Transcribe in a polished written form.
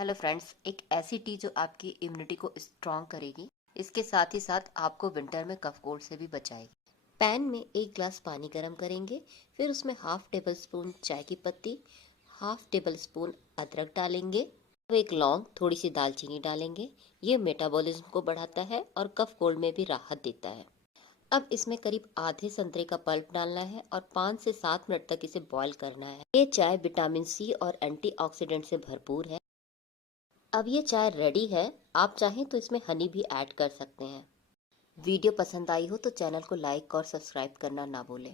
Hello friends, एक ऐसी T जो आपकी इम्यूनिटी को स्ट्रॉन्ग करेगी, इसके साथ ही साथ आपको विंटर में कफ कोल्ड से भी बचाएगी। पैन में 1 ग्लास पानी गर्म करेंगे, फिर उसमें हाफ टेबल स्पून चाय की पत्ती, हाफ टेबल स्पून अदरक डालेंगे। अब एक लौंग, थोड़ी सी दालचीनी डालेंगे। ये मेटाबॉलिज्म को बढ़ाता है और कफ कोल्ड में भी राहत देता है। अब इसमें करीब आधे संतरे का पल्प डालना है और 5 से 7 मिनट तक इसे बॉईल करना है। ये चाय विटामिन सी और एंटीऑक्सीडेंट से भरपूर है। अब ये चाय रेडी है। आप चाहें तो इसमें हनी भी ऐड कर सकते हैं। वीडियो पसंद आई हो तो चैनल को लाइक और सब्सक्राइब करना ना भूलें।